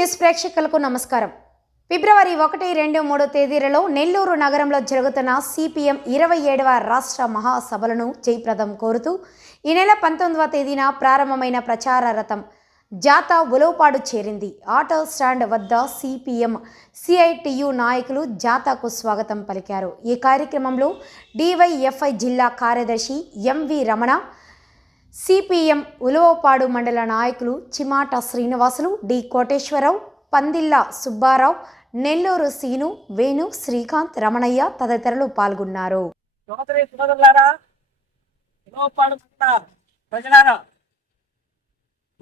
News ప్రేక్షకులకు నమస్కారం. ఫిబ్రవరి 1, 2, 3 తేదీలలో నెల్లూరు నగరంలో జరుగుతున్న సిపిఎం 27వ రాష్ట్ర మహాసభలను జయప్రదం కోరుతూ ఈ నెల 19వ తేదీన ప్రారంభమైన ప్రచార రథం జాతా ఉలవపాడు చేరింది. ఆటో స్టాండ్ వద్ద సిపిఎం సిఐటియు నాయకులు జాతాకు స్వాగతం పలికారు. ఈ కార్యక్రమంలో డివైఎఫ్ఐ జిల్లా కార్యదర్శి ఎంవి రమణ, సిపిఎం ఉలవపాడు మండల నాయకులు చిమాట శ్రీనివాసులు, డి కోటేశ్వరరావు, పందిళ్ళ సుబ్బారావు, నెల్లూరు సీను, వేణు, శ్రీకాంత్, రమణయ్య తదితరులు పాల్గొన్నారు.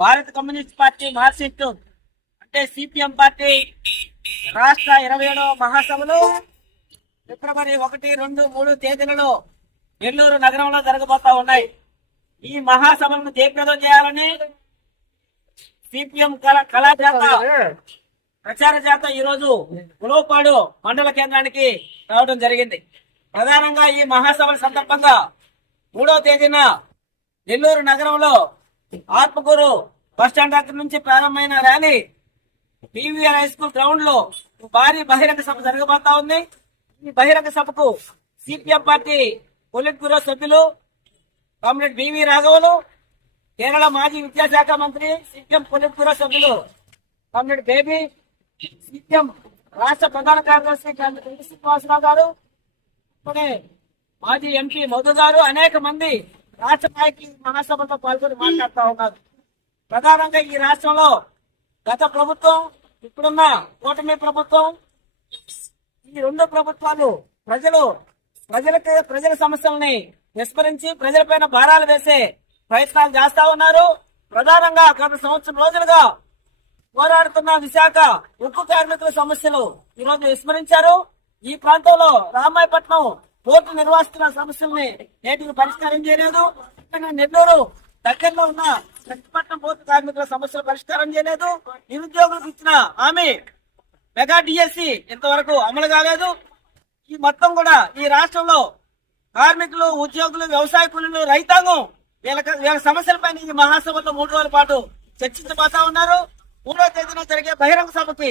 భారత కమ్యూనిస్ట్ పార్టీ మార్క్సిస్ట్ అంటే సిపిఎం పార్టీ రాష్ట్ర 27వ మహాసభలు ఫిబ్రవరి 1, 2, 3 తేదీలలో నెల్లూరు నగరంలో జరగబోతా ఉన్నాయి. ఈ మహాసభలను జయప్రదం చేయాలని సిపిఎం కళాజాత ప్రచార జాత ఈ రోజు ఉలవపాడు మండల కేంద్రానికి రావడం జరిగింది. ప్రధానంగా ఈ మహాసభల సందర్భంగా 3వ తేదీన నెల్లూరు నగరంలో ఆత్మకూరు బస్టాండ్ దగ్గర నుంచి ప్రారంభమైన rally PVR high school ground లో భారీ బహిరంగ సభ జరగబోతా ఉంది. ఈ బహిరంగ సభకు సిపిఎం పార్టీ పొలిట్ బ్యూరో సభ్యులు కామ్రేడ్ బివి రాఘవులు, కేరళ మాజీ విద్యాశాఖ మంత్రి, సిపిఎం పొలిట్ బ్యూరో సభ్యులు కామ్రేడ్ బేబీ, సిపిఎం రాష్ట్ర ప్రధాన కార్యదర్శి శ్రీనివాసరావు గారు, మాజీ ఎంపీ మధు గారు, అనేక మంది రాష్ట్ర నాయకులు మహాసభలో పాల్గొని మాట్లాడుతూ ఉన్నారు. ప్రధానంగా ఈ రాష్ట్రంలో గత ప్రభుత్వం, ఇప్పుడున్న కూటమి ప్రభుత్వం, ఈ రెండు ప్రభుత్వాలు ప్రజల సమస్యల్ని విస్మరించి ప్రజలపైన భారాలు వేసే ప్రయత్నాలు చేస్తా ఉన్నారు. ప్రధానంగా గత సంవత్సరం రోజులుగా పోరాడుతున్న విశాఖ ఉక్కు కార్మికుల సమస్యలు ఈరోజు విస్మరించారు. ఈ ప్రాంతంలో రామాయపట్నం పోర్టు నిర్వాసితుల సమస్యల్ని నేటికి పరిష్కారం చేయలేదు. నెల్లూరు దగ్గరలో ఉన్న కృష్ణపట్నం పోర్టు కార్మికుల సమస్యలు పరిష్కారం చేయలేదు. నిరుద్యోగులకు ఇచ్చిన హామీ మెగా డిఎస్సి ఇంతవరకు అమలు కాలేదు. ఈ మొత్తం కూడా ఈ రాష్ట్రంలో కార్మికులు, ఉద్యోగులు, వ్యవసాయ కూలీలు, రైతాంగం వీళ్ళ సమస్యలపై ఈ మహాసభలో 3 రోజుల పాటు చర్చించబోతా ఉన్నారు. 3వ తేదీన జరిగే బహిరంగ సభకి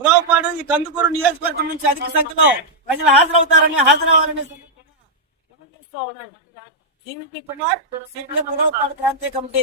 ఉలవపాడు, ఈ కందుకూరు నియోజకవర్గం నుంచి అధిక సంఖ్యలో ప్రజలు హాజరవ్వాలని కుమార్, సిపిఎం ఉలవపాడు ప్రాంతీయ కమిటీ.